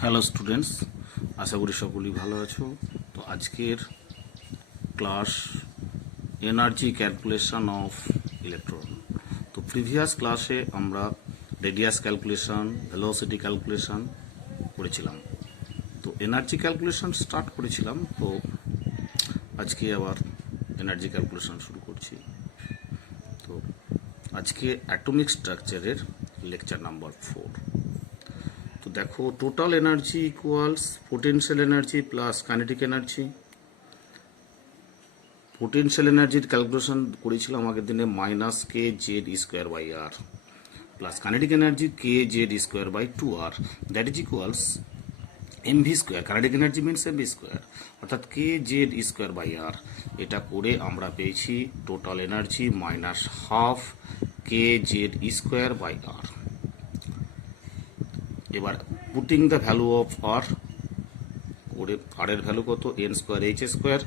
Hello students, আশা করি সকলেই ভালো আছো। তো আজকের class energy calculation of electron. তো প্রিভিয়াস ক্লাসে আমরা রেডিয়াস ক্যালকুলেশন, ভেলোসিটি ক্যালকুলেশন করেছিলাম। তো এনার্জি ক্যালকুলেশন স্টার্ট করেছিলাম, তো আজকে আবার এনার্জি ক্যালকুলেশন শুরু করছি। তো আজকে অ্যাটমিক স্ট্রাকচারের লেকচার নাম্বার 4। তো দেখো, total energy equals potential energy plus kinetic energy. Potential এনার্জির ক্যালকুলেশন করেছিলাম আগের দিনে minus K Z square by r plus kinetic energy K Z square by 2r, that is equals mv square. Kinetic energy means mv square, অর্থাৎ K Z square by r. এটা করে আমরা পেয়েছি total energy minus half K Z square by r. এবার putting the value of r করে, r এর value কত, n square h square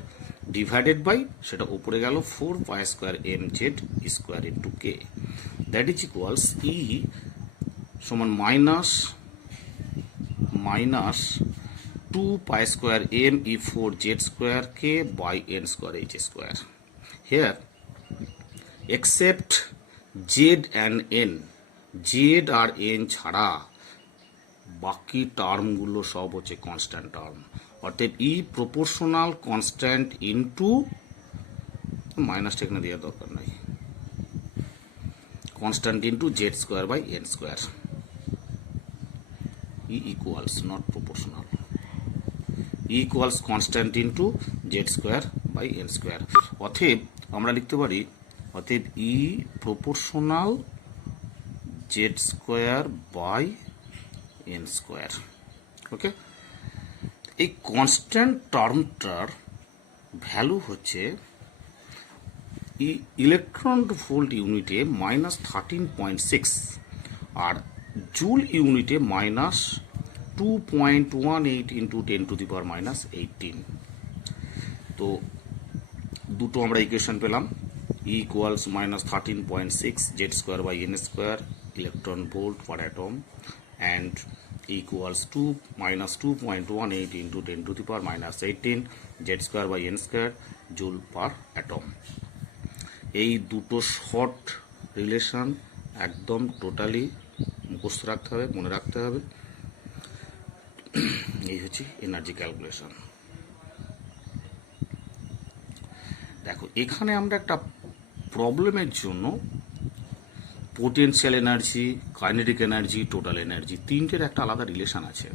divided by, সেটা উপরে গেল 4 pi square m Z square into K, that is equals E সমান minus 2 pi square m e 4 Z square K by N square h square. Here except Z and n, Z আর n ছাড়া বাকি টার্মগুলো সব হচ্ছে constant term, অর্থাৎ ই proportional constant into, মাইনাসটা এখানে দেওয়ার দরকার নাই, constant into Z square by N square. E equals not proportional, E equals constant into Z square by N square. অতএব আমরা লিখতে পারি, অতএব E proportional Z square by N square. Okay, এই কনস্ট্যান্ট টার্মটার ভ্যালু হচ্ছে ইলেকট্রন ভোল্ট ইউনিটে minus 13.6 আর জুল ইউনিটে মাইনাস 2.18 ইন্টু 10⁻⁻18। তো দুটো আমরা ইকুয়েশন পেলাম, E equals minus 13.6 Z square by N square electron volt per atom and equals 2 - 2.18 into 10⁻⁻18 z square by N square joule per atom. এই দুটো শর্ট রিলেশন একদম টোটালি মুখস্থ রাখতে হবে, মনে রাখতে হবে। এই হচ্ছে এনার্জি ক্যালকুলেশন। দেখো, এখানে আমরা একটা প্রবলেমের জন্য potential energy, kinetic energy, total energy তিনটের একটা আলাদা রিলেশন আছে।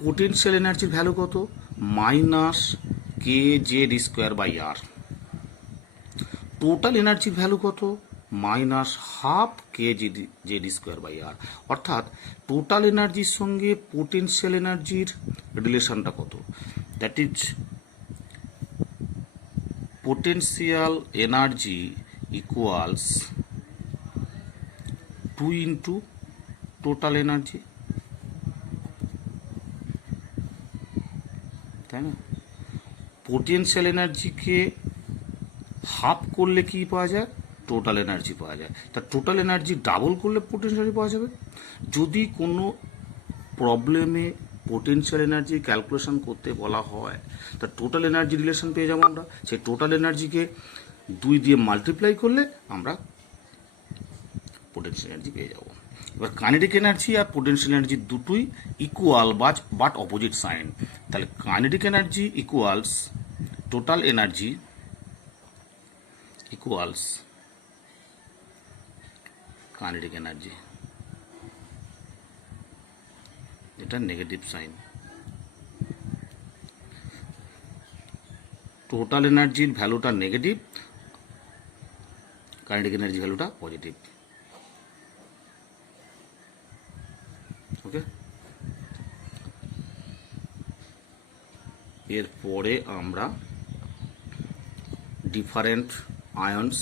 পোটেনশিয়াল এনার্জির ভ্যালু কত, minus K Z square by R. Total এনার্জির ভ্যালু কত, minus half K Z square by R. অর্থাৎ টোটাল এনার্জির সঙ্গে পোটেনশিয়াল এনার্জির রিলেশনটা কত, that is potential energy equals 2 into total energy, তাই না? পোটেনশিয়াল এনার্জিকে হাফ করলে কি পাওয়া যায়, টোটাল এনার্জি পাওয়া যায়। তা টোটাল এনার্জি ডাবল করলে পোটেনশিয়াল পাওয়া যাবে। যদি কোনো প্রবলেমে পোটেনশিয়াল এনার্জি ক্যালকুলেশন করতে বলা হয়, তা টোটাল এনার্জি রিলেশন পেয়ে যাবো আমরা। সেই টোটাল এনার্জিকে 2 দিয়ে মাল্টিপ্লাই করলে আমরা পোটেনশিয়াল এনার্জি পেয়ে যাবো। এবার কাইনেটিক এনার্জি আর পোটেনশিয়াল এনার্জি দুটোই ইকুয়াল বাট অপোজিট সাইন। তাহলে kinetic energy equals total energy equals kinetic energy, এটা নেগেটিভ সাইন। টোটাল এনার্জির ভ্যালুটা নেগেটিভ, কাইনেটিক এনার্জি ভ্যালুটা পজিটিভ। ওকে, এরপরে আমরা ডিফারেন্ট আয়ন্স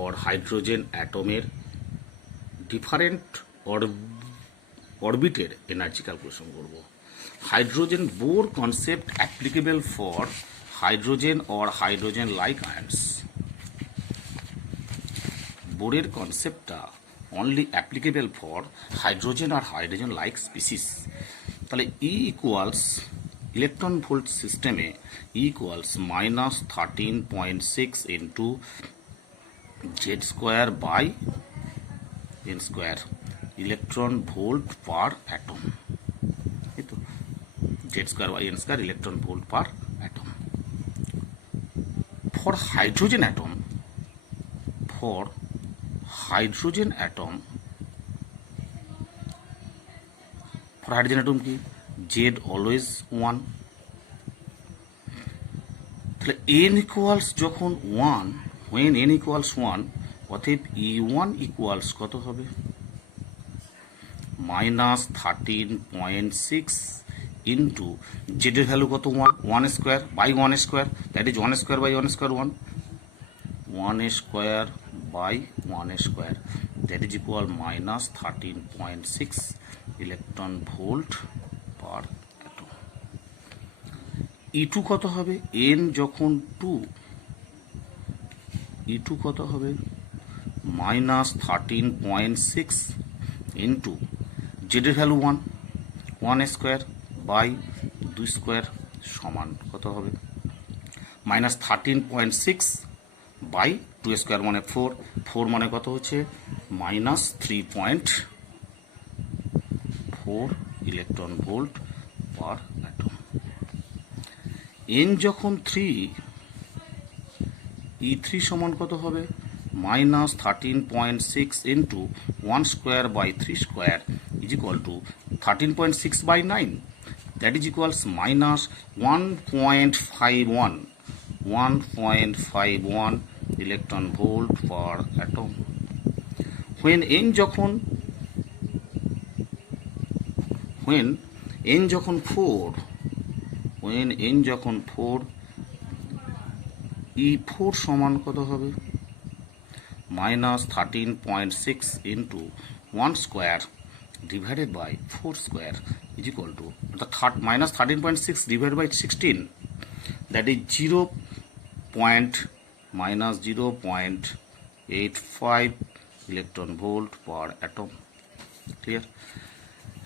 और হাইড্রোজেন অ্যাটমের ডিফারেন্ট অরবিটের এনার্জি ক্যালকুলেশন করব। Hydrogen Bohr concept applicable for hydrogen और হাইড্রোজেন লাইক আয়ন্স। বোরের কনসেপ্টটা অনলি অ্যাপ্লিকেবল ফর হাইড্রোজেন আর হাইড্রোজেন লাইক স্পিসিস। তাহলে ই ইকুয়ালস ইলেকট্রন ভোল্ট সিস্টেমে equals -13.6 into Z square by N square electron volt per atom. এই তো Z square by N square electron volt per atom. For hydrogen atom, for hydrogen atom, for hydrogen atom কি Z always 1, তাহলে n equals যখন 1, when n equals 1, অতএব E1 equals কত হবে? -13.6 into Z এর value কত? 1 square by 1 square, that is 1 square by 1 square 1 square by 1 square, that is equal -13.6 electron volt per atom. E2 কত হবে? n যখন 2, E2 কত হবে? -13.6 into z এর ভ্যালু 1 স্কোয়ার বাই 2 স্কোয়ার সমান কত হবে? -13.6 বাই 2 স্কোয়ার মানে 4 মানে কত হচ্ছে? -3.4 electron volt per atom. n যখন 3, E3 সমান কত হবে? -13.6 into 1 square by 3 square is equal to 13.6 by 9, that is equals -1.51 electron volt per atom. when n যখন 4, E4 সমান কত হবে? -13.6 into 1 square divided by 4 square is equal to -13.6 divided by 16, that is -0.85 electron volt per atom. Clear?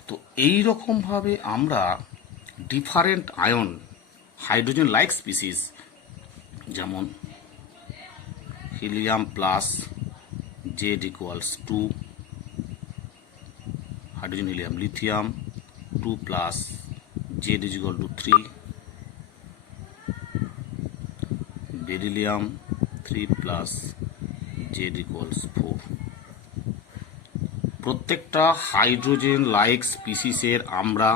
তো এই রকমভাবে আমরা different ion hydrogen like species যেমন helium plus Z equals 2, hydrogen helium lithium 2 plus Z is equal to 3, beryllium 3 plus Z equals 4। প্রত্যেকটা hydrogen like স্পিসিসের আমরা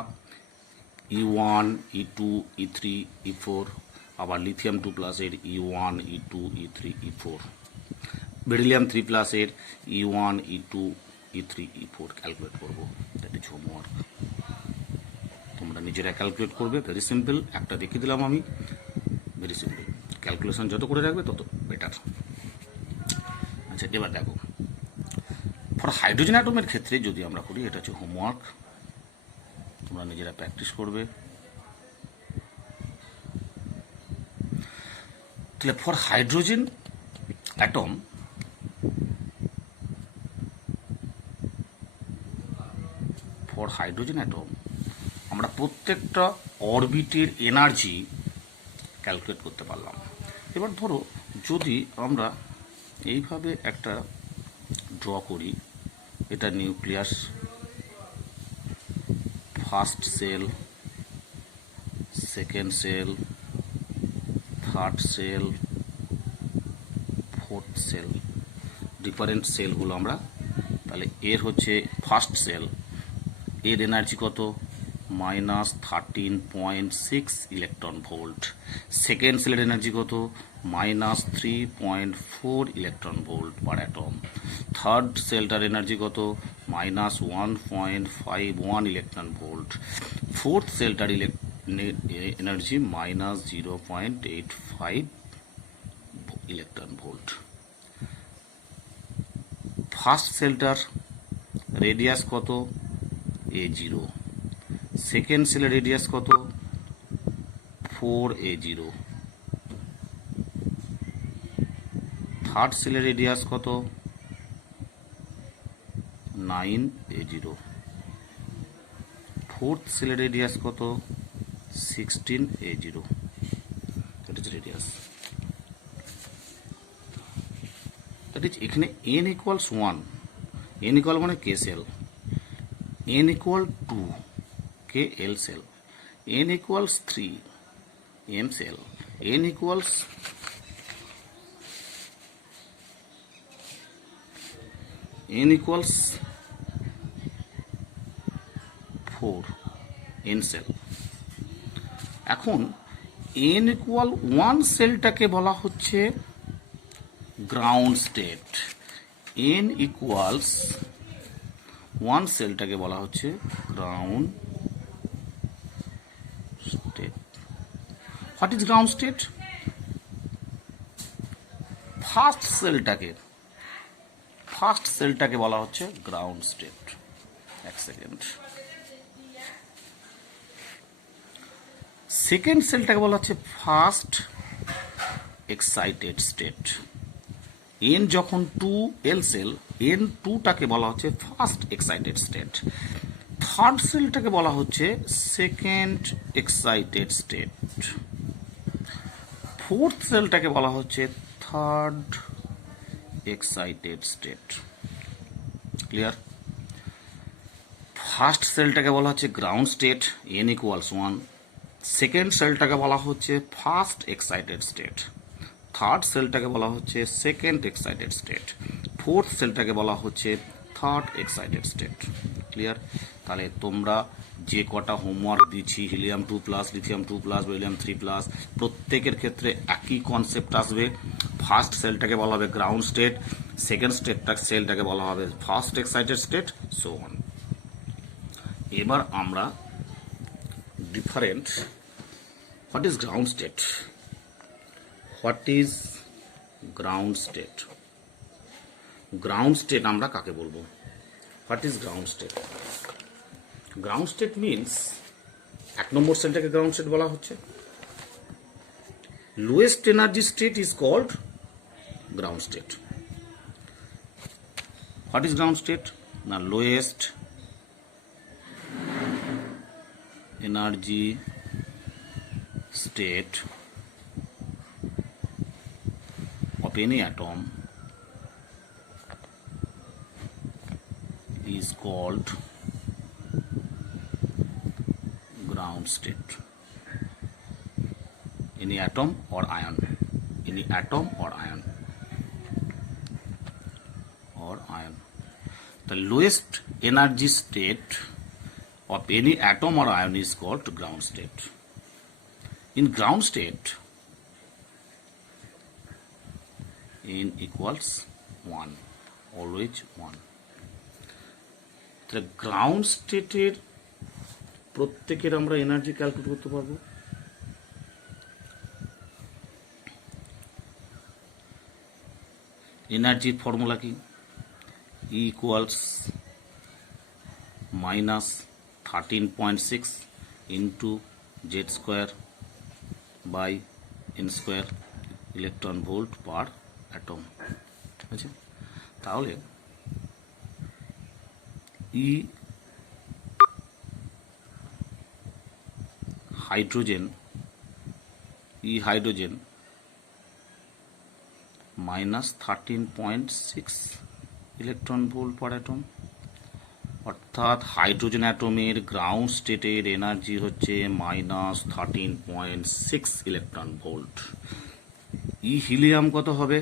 E1, E2, E3, E4, আবার lithium 2 প্লাসের E1, E2, E3, E4, beryllium 3 প্লাসের E1, E2, E3, E4 calculate করবো। That is homework, তোমরা নিজেরা calculate করবে। Very simple, একটা দেখিয়ে দিলাম আমি, ভেরি সিম্পল। ক্যালকুলেশন যত করে রাখবে তত বেটার। আচ্ছা, এবার দেখো ফর হাইড্রোজেন অ্যাটমের ক্ষেত্রে যদি আমরা করি, এটা হচ্ছে হোমওয়ার্ক, তোমরা নিজেরা প্র্যাকটিস করবে। তাহলে ফর হাইড্রোজেন অ্যাটম আমরা প্রত্যেকটা অরবিটের এনার্জি ক্যালকুলেট করতে পারলাম। এবার ধরো যদি আমরা এইভাবে একটা ড্র করি, এটা nucleus, first shell, second shell, third shell, fourth shell, different সেলগুলো আমরা, তাহলে এর হচ্ছে ফার্স্ট সেল, এর এনার্জি কত? -13.6 ইলেকট্রন ভোল্ট। সেকেন্ড সেলের এনার্জি কত? -3.4 electron volt per atom. Third সেলটার এনার্জি কত? -1.51 ইলেকট্রন ভোল্ট। ফোর্থ সেলটার এনার্জি -0.85 ইলেকট্রন ভোল্ট। ফার্স্ট সেলটার রেডিয়াস কত? A0। সেকেন্ড সেলের রেডিয়াস কত? 4A0। থার্ড সেলের রেডিয়াস কত? 9a0, ফোর্থ সেলের রেডিয়াস কত 16a0, that is radius. That is এখানে n ইকুয়ালস 1, n ইকুয়াল মানে K shell, n equal 2 K L shell, n equals 3 m shell, n equals n 4 n shell. এখন n equal 1 সেলটাকে বলা হচ্ছে ground state, n equals 1 সেলটাকে বলা হচ্ছে ground state. What is ground state? First সেলটাকে বলা হচ্ছে গ্রাউন্ড স্টেট। এক সেকেন্ড। সেকেন্ড সেলটাকে বলা হচ্ছে ফার্স্ট এক্সাইটেড স্টেট। এন যখন 2 এল সেল, এন 2টাকে বলা হচ্ছে ফার্স্ট এক্সাইটেড স্টেট। থার্ড সেলটাকে বলা হচ্ছে সেকেন্ড এক্সাইটেড স্টেট। ফোর্থ সেলটাকে বলা হচ্ছে third excited state. Clear? First সেলটাকে বলা হচ্ছে ground state, N equals 1। Second সেলটাকে বলা হচ্ছে ফার্স্ট এক্সাইটেড স্টেট। থার্ড সেলটাকে বলা হচ্ছে সেকেন্ড এক্সাইটেড স্টেট। ফোর্থ সেলটাকে বলা হচ্ছে থার্ড এক্সাইটেড স্টেট। ক্লিয়ার? তাহলে তোমরা যে কটা হোমওয়ার্ক দিচ্ছি, হিলিয়াম 2+, লিথিয়াম 2+, বেরিলিয়াম 3+, প্রত্যেকের ক্ষেত্রে একই কনসেপ্ট আসবে। ফার্স্ট সেলটাকে বলা হবে গ্রাউন্ড স্টেট, সেকেন্ড সেলটাকে বলা হবে first excited state, so on. এবার আমরা different, what is ground state? What is ground state? Ground state আমরা কাকে বলবো? What is ground state? Ground state means 1 number সেলটাকে গ্রাউন্ড স্টেট বলা হচ্ছে। Lowest energy state is called ground state. What is ground state? না, lowest energy state of any atom is called ground state. Any atom or ion, any atom or ion, the lowest energy state of any atom or ion is called ground state. In ground state, n equals 1, always 1. তাহলে ground স্টেটের প্রত্যেকের আমরা energy calculate করতে পারবো। এনার্জির formula কি? E equals -13.6 into z square by n square electron volt per atom. ঠিক আছে? তাহলে E hydrogen -13.6 electron volt per atom, অর্থাৎ হাইড্রোজেন অ্যাটমের গ্রাউন্ড স্টেটের এনার্জি হচ্ছে -13.6 ইলেকট্রন ভোল্ট। ই হিলিয়াম কত হবে?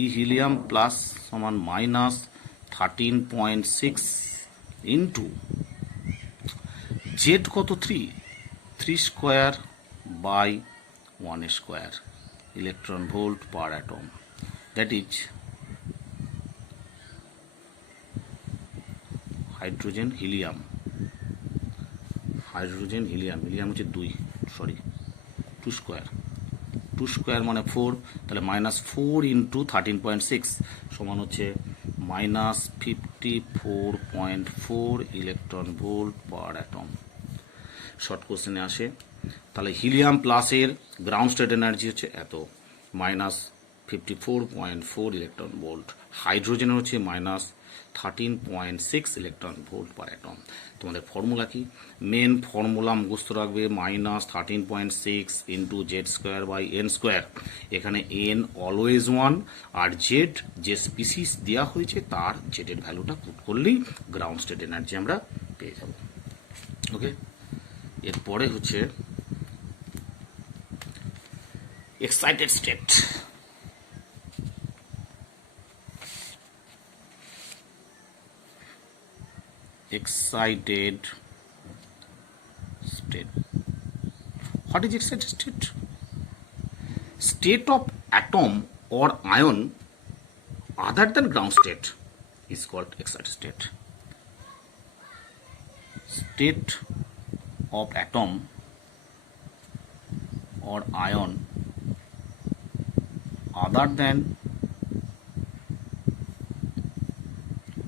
ই হিলিয়াম প্লাস সমান -13.6 ইন্টু জেড কত 3 square by 1 square electron volt per atom, that is hydrogen helium হচ্ছে 2 স্কোয়ার মানে 4, তাহলে -4 ইন্টু 13.6 সমান হচ্ছে -54.4 electron volt per atom. Short কোশ্চেনে আসে। তাহলে হিলিয়াম প্লাসের গ্রাউন্ড স্টেট এনার্জি হচ্ছে এত, 54.4 ইলেকট্রন ভোল্ট, হাইড্রোজেনের হচ্ছে -13.6 ইলেকট্রন ভোল্ট পার অ্যাটম। তোমাদের ফর্মুলা কি? মেন ফর্মুলা মুখস্থ রাখবে, -13.6 ইন্টু Z²/n²। এখানে n অলওয়েজ 1, আর জেড যে স্পিসিস দেওয়া হয়েছে তার জেডের ভ্যালুটা পুট করলেই গ্রাউন্ড স্টেট এনার্জি আমরা পেয়ে যাব। ওকে, এরপরে হচ্ছে excited state. Excited state. What is excited state? State of atom or ion other than ground state is called excited state. State of atom or ion other than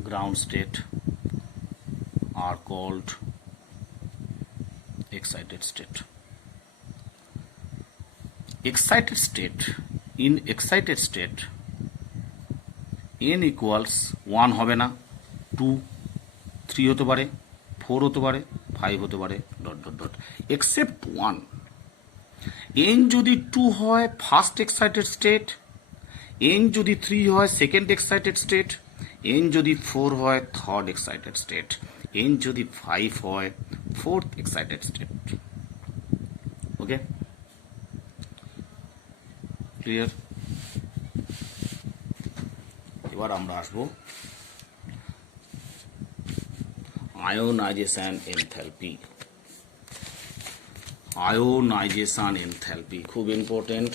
ground state are called excited state. Excited state, in excited state n equals 1 হবে না, 2, 3 হতে পারে, 4 হতে পারে, 5 হতে পারে, dot dot dot, except 1। n যদি 2 হয় ফার্স্ট এক্সাইটেড স্টেট, n যদি 3 হয় সেকেন্ড এক্সাইটেড স্টেট, n যদি 4 হয় থার্ড এক্সাইটেড স্টেট, n যদি 5 হয় fourth excited state. Okay, clear? এবার আমরা আসবো আয়োনাইজেশন এনথ্যালপি। আয়োনাইজেশন এনথ্যালপি খুব ইম্পর্টেন্ট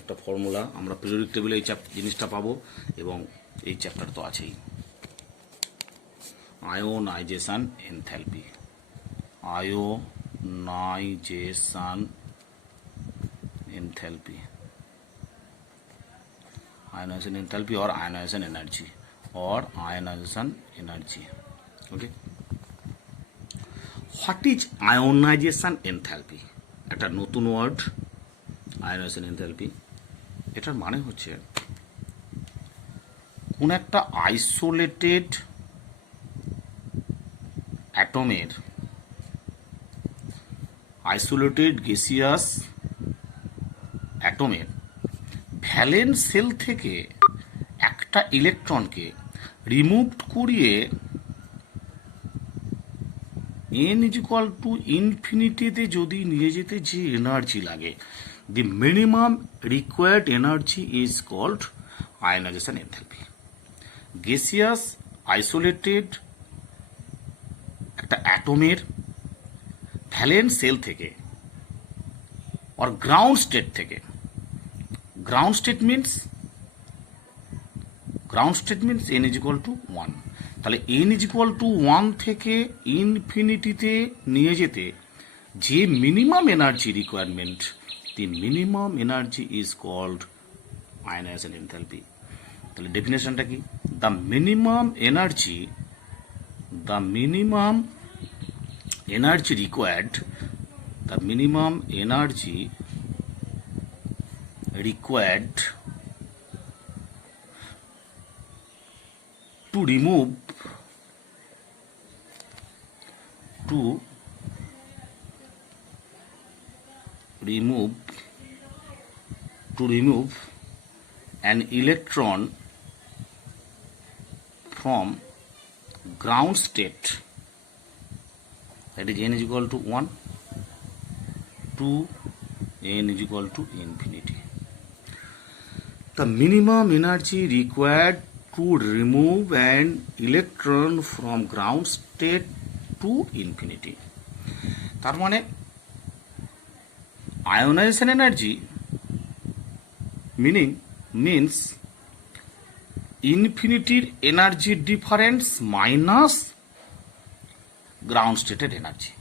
একটা ফর্মুলা, আমরা পিরিয়ডিক টেবিলে এই জিনিসটা পাবো এবং এই চ্যাপ্টার তো আছেই। Ionization enthalpy, ionization enthalpy, ionization enthalpy or ionization energy or ionization energy. Okay, what is ionization enthalpy? একটা নতুন ওয়ার্ড, ionization enthalpy। এটার মানে হচ্ছে কোন একটা আইসোলেটেড অ্যাটমের, আইসোলেটেড গ্যাসিয়াস অ্যাটমের ভ্যালেন্স সেল থেকে একটা ইলেকট্রনকে রিমুভ করিয়ে n = যদি নিয়ে যেতে যে এনার্জি লাগে, the minimum required energy is called ionization enthalpy. Gaseous isolated একটা অ্যাটমের ভ্যালেন্স সেল থেকে আর গ্রাউন্ড স্টেট থেকে, গ্রাউন্ড স্টেট মিনস n = 1, তাহলে n = 1 থেকে ইনফিনিটিতে নিয়ে যেতে যে minimum energy requirement, the minimum energy is called ionization enthalpy. তাহলে ডেফিনেশনটা কি? The minimum energy required, the minimum energy required to remove an electron from ground state, that is n = 1 to n = infinity. The minimum energy required to remove an electron from ground state to infinity. তার মানে ionization energy means ইনফিনিটির energy difference minus ground স্টেটের energy.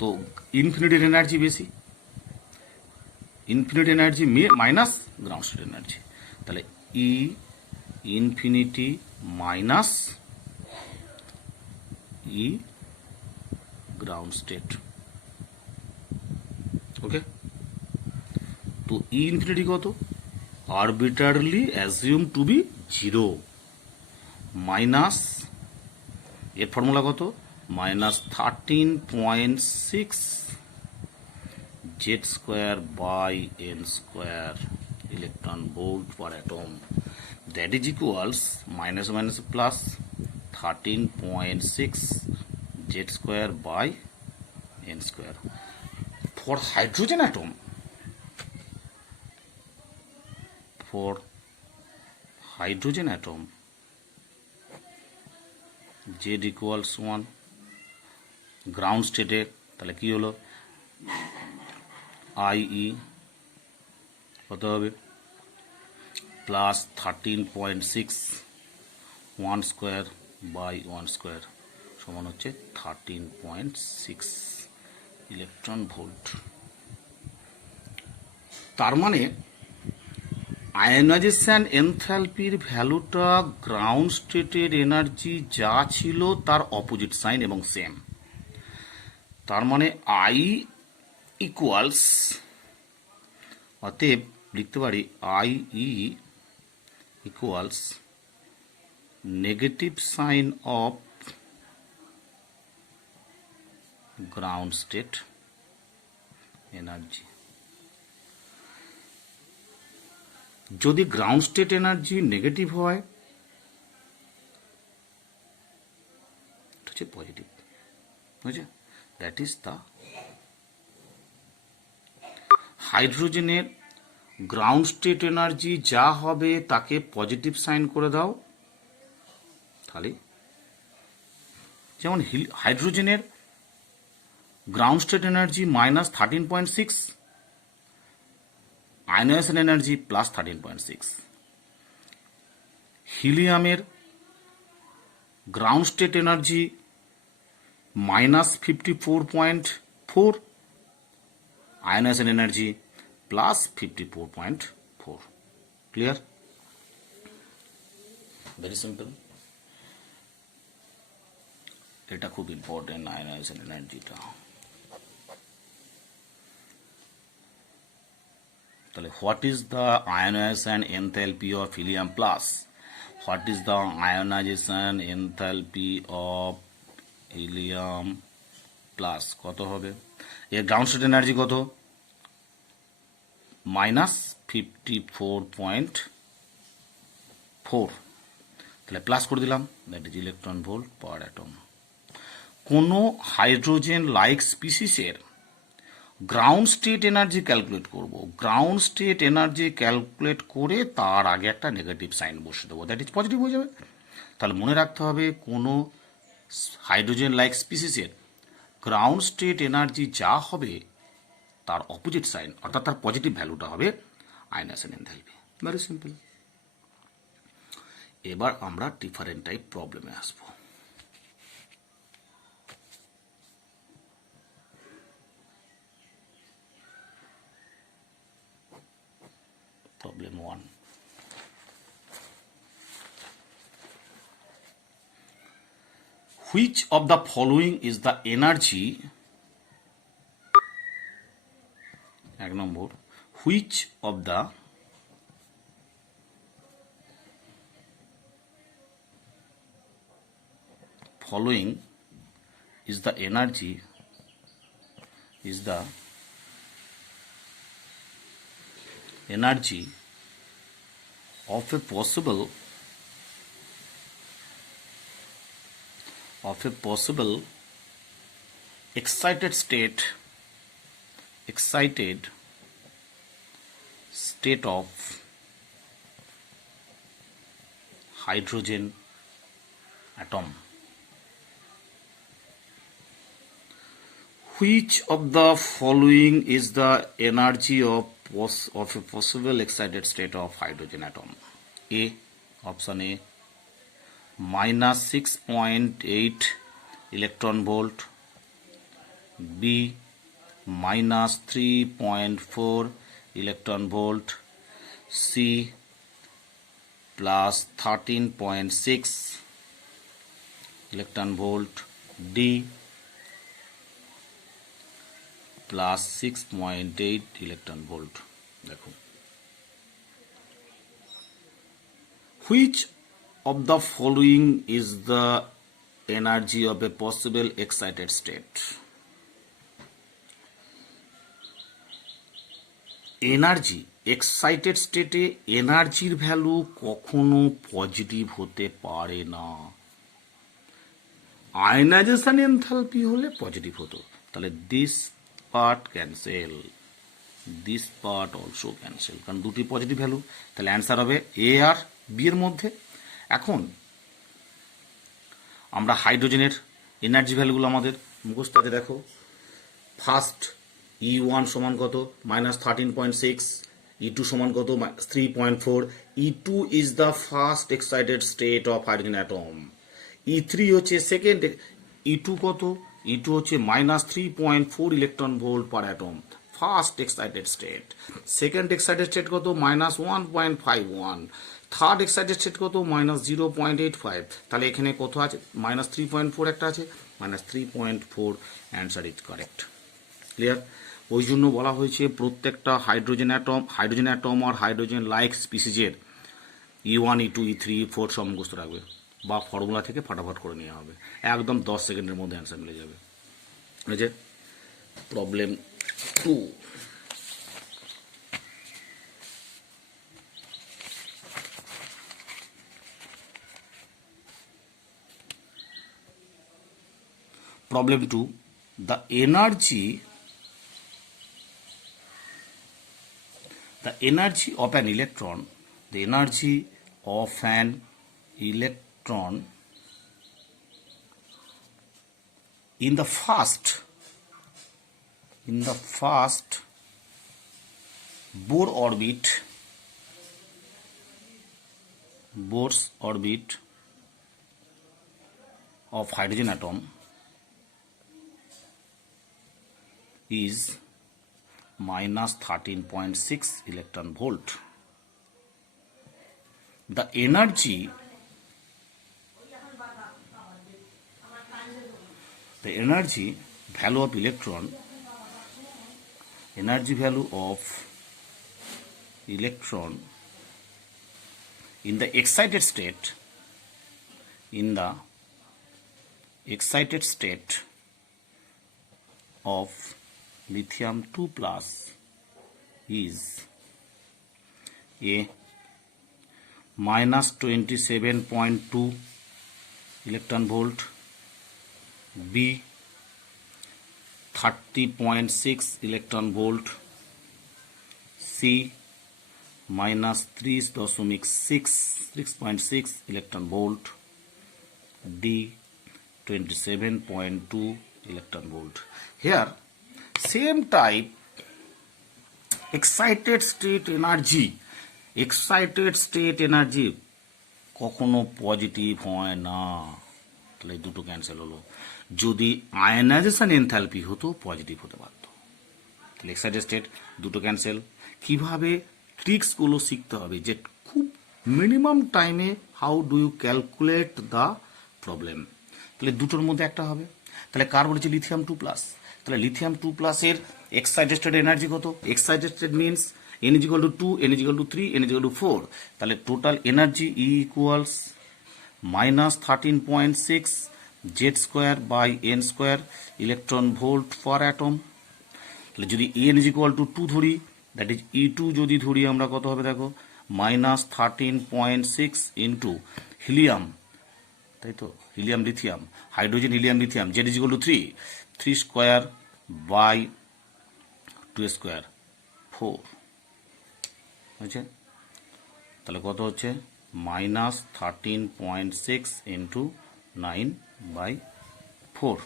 তো ইনফিনিটির energy বেশি, infinity energy minus ground state energy, তাহলে E infinity minus E ground state. Okay, তো E infinity কত? Arbitrarily assume to be 0 minus, এর ফর্মুলা কত, -13.6 z² by n² electron volt per atom, that is equals minus minus plus 13.6 z² by n². For hydrogen atom, z equals 1, ground স্টেটে তাহলে কি হলো, IE কত হবে, plus 13.6 1² by 1² সমান হচ্ছে 13.6 ইলেকট্রন ভোল্ট। তার মানে আয়নাইজেশন এনথ্যালপির ভ্যালুটা গ্রাউন্ড স্টেটের এনার্জি যা ছিল তার অপোজিট সাইন এবং সেম। তার মানে আই ইকুয়ালস, অতএব লিখতে পারি I E equals negative sign of ground state energy. যদি গ্রাউন্ড স্টেট এনার্জি নেগেটিভ হয় হচ্ছে পজিটিভ, বুঝছে, দ্যাট ইজ দ্য হাইড্রোজেনের গ্রাউন্ড স্টেট এনার্জি যা হবে তাকে পজিটিভ সাইন করে দাও, তাহলে যেমন হাইড্রোজেনের ground state energy -13.6, ionisation energy +13.6, হিলিয়ামের ground state energy -54.4, ionisation energy +54.4। Clear? Very simple. এটা খুব ইম্পর্টেন্ট আয়নাইজেশন এনার্জিটা। তাহলে what is the ionisation enthalpy of helium plus, what is the ionisation enthalpy of helium plus কত হবে, এর ground state energy কত, -54.4, তাহলে প্লাস করে দিলাম, that is electron volt per atom. কোনো হাইড্রোজেন লাইক স্পিসিসের গ্রাউন্ড স্টেট এনার্জি ক্যালকুলেট করব, গ্রাউন্ড স্টেট এনার্জি ক্যালকুলেট করে তার আগে একটা নেগেটিভ সাইন বসে দেবো, দ্যাট ইজ পজিটিভ হয়ে যাবে। তাহলে মনে রাখতে হবে কোনো হাইড্রোজেন লাইক স্পিসিসের গ্রাউন্ড স্টেট এনার্জি যা হবে তার অপোজিট সাইন অর্থাৎ তার পজিটিভ ভ্যালুটা হবে আয়নাইজেশন এনথ্যালপি। Very simple. এবার আমরা ডিফারেন্ট টাইপ প্রবলেমে আসবো। Problem 1. Which of the following is the energy, এক নম্বর, which of the following is the energy of a possible excited state of hydrogen atom. Which of the following is the energy of a possible excited state of hydrogen atom? A, option A, -6.8 electron volt. B, -3.4 electron volt. C, +13.6 electron volt. D, +6.8 electron volt. দেখো which of the following is the energy of a possible excited state? Energy excited স্টেটে এনার্জির value কখনো positive হতে পারে না। Ionisation enthalpy হলে positive হতো, তাহলে this part cancel, this part also cancel, কারণ দুটি পজিটিভ ভ্যালু। তাহলে অ্যান্সার হবে এ আর বি এর মধ্যে। এখন আমরা হাইড্রোজেনের এনার্জি ভ্যালুগুলো আমাদের মুখস্থ আছে, দেখো। ফার্স্ট E1 সমান কত? -13.6, E2 সমান কত? 3.4। E2 is the first excited state of hydrogen atom. E3 হচ্ছে সেকেন্ড। E2 কত? E2 হচ্ছে -3.4 electron volt per atom, first excited state. Second excited state কত? -1.51। থার্ড এক্সাইটেড স্টেট কত? -0.85। তাহলে এখানে কত আছে? -3.4 একটা আছে, -3.4 অ্যান্সার ইজ কারেক্ট। ক্লিয়ার? ওই জন্য বলা হয়েছে প্রত্যেকটা হাইড্রোজেন অ্যাটম আর হাইড্রোজেন লাইক স্পিসিজের E1, E2, E3, E4 সব মুখস্থ রাখবে, বা ফর্মুলা থেকে ফাটাফাট করে নেওয়া হবে, একদম 10 সেকেন্ডের মধ্যে অ্যান্সার মিলে যাবে। বুঝেছে? Problem 2। Problem 2. The energy of an electron, the energy of an electron in the first Bohr's orbit of hydrogen atom is -13.6 electron volt. The energy value of electron, in the excited state of lithium 2 plus is A -27.2 electron volt, B 30.6 electron volt, C -6.6 electron volt, D 27.2 electron volt. Here same type excited state energy কখনো positive হয় না, তাহলে দুটো cancel হলো। যদি ionisation enthalpy হতো positive হতে পারত, তাহলে এক্সাইটেড স্টেট দুটো ক্যান্সেল। কিভাবে ট্রিক্সগুলো শিখতে হবে, যে খুব মিনিমাম টাইমে how do you calculate the problem. তাহলে দুটোর মধ্যে একটা হবে। তাহলে কার বলেছে? Lithium 2 plus. তাহলে লিথিয়াম 2 প্লাসের এক্সাইটেড স্টেট এনার্জি কত? Excited state means n = 2, n = 3, n = 4। তাহলে total energy E equals -13.6 Z²/n² electron volt per atom. তাহলে যদি n = 2 ধরি, দ্যাট ইজ E2 যদি ধরি আমরা, কত হবে দেখো? -13.6 ইন্টু হিলিয়াম, তাই তো, helium lithium, hydrogen helium lithium, Z = 3/2², 4 হয়েছে। তাহলে কত হচ্ছে? -13.6 ইন্টু 9/4।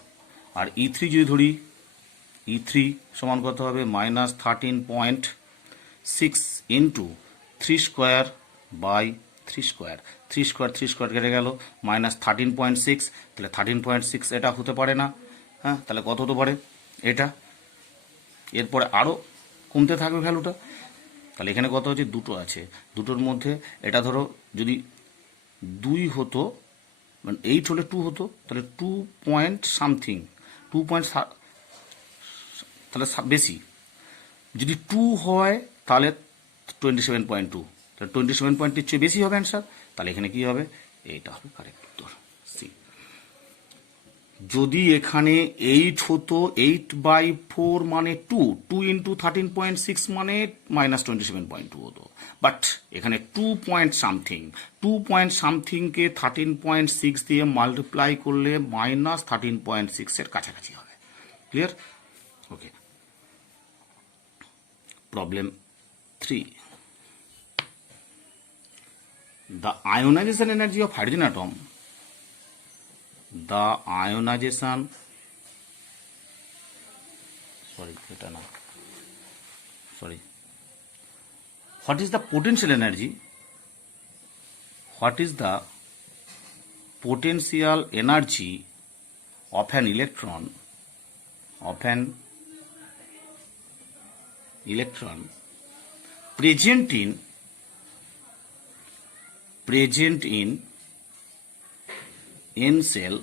আর E3 যদি ধরি, E3 সমান কত হবে? -13.6 ইন্টু 3² 3² কেটে গেল, -13.6। তাহলে 13.6 এটা হতে পারে না। হ্যাঁ, তাহলে কত হতে পারে? এটা। এরপরে আরও কমতে থাকবে ভ্যালুটা। তাহলে এখানে কত হচ্ছে? দুটো আছে, দুটোর মধ্যে এটা ধরো যদি 2 হতো, মানে 8 হলে 2 হতো, তাহলে 2 পয়েন্ট সামথিং, 2 পয়েন্ট, তাহলে বেশি। যদি 2 হয় তাহলে 27.2, তাহলে 27.2 চেয়ে বেশি হবে অ্যান্সার। তাহলে এখানে কি হবে, এইটা হবে কারেক্ট উত্তর সি। যদি এখানে 8 হতো, 8/4 মানে 2 ইন্টু 13.6 মানে -27.2 হতো, বাট এখানে 2 পয়েন্ট সামথিংকে 13.6 দিয়ে মাল্টিপ্লাই করলে -13.6 এর কাছাকাছি হবে। Clear? Okay. Problem 3. The ionization energy of hydrogen atom, the ionization, what is the potential energy? What is the potential energy of an electron present in n cell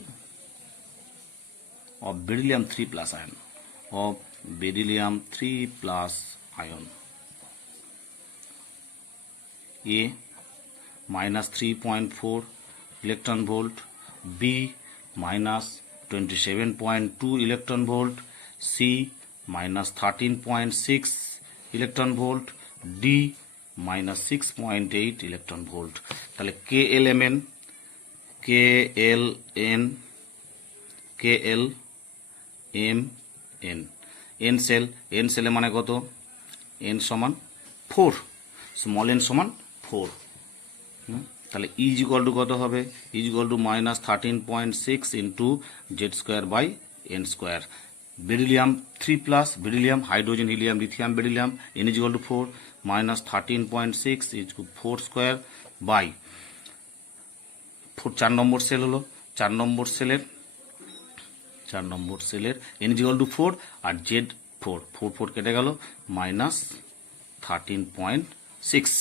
of beryllium 3 plus ion, A -3.4 electron volt, B -27.2 electron volt, C -13.6 electron volt, D -6.8 electron volt. তাহলে n সেলে মানে কত, n সমান 4, small n সমান 4। তাহলে is equal to কত হবে, is equal to -13.6 into Z²/n²। Beryllium 3 plus, beryllium, hydrogen, helium, lithium, beryllium, n is equal to 4, -13.6 is 4² by 4। 4 নম্বর সেল হলো, 4 নম্বর সেলের n ইজ ইকুয়াল টু 4 আর Z 4 কেটে গেল, -13.6,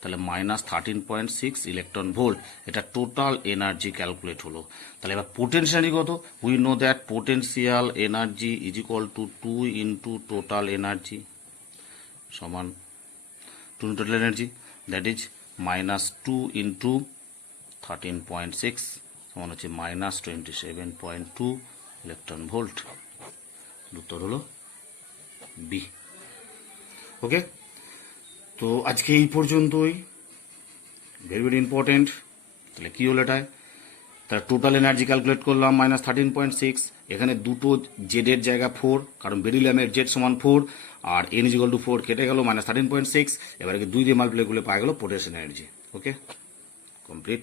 তাহলে -13.6 ইলেকট্রন ভোল্ট। এটা টোটাল এনার্জি ক্যালকুলেট হলো। তাহলে এবার পোটেনশিয়াল কত, we know that potential energy is equal to 2 into total energy সমান 2 total energy, that is -2 into 13.6 সমান হচ্ছে -27.2 ইলেকট্রন ভোল্ট। উত্তর হলো বি। ওকে, তো আজকে এই পর্যন্তই, ভেরি ভেরি ইম্পর্টেন্ট। তাহলে কী হলো এটায়, তাহলে টোটাল এনার্জি ক্যালকুলেট করলাম -13.6, এখানে দুটো জেডের জায়গা 4, কারণ বেরিলিয়ামের জেড সমান 4 আর n ইজ ইকুয়াল টু 4 কেটে গেল -13.6, এবারে 2 দিয়ে মাল্টিপ্লাই করলে পাওয়া গেল পোটেনশিয়াল এনার্জি। ওকে, কমপ্লিট।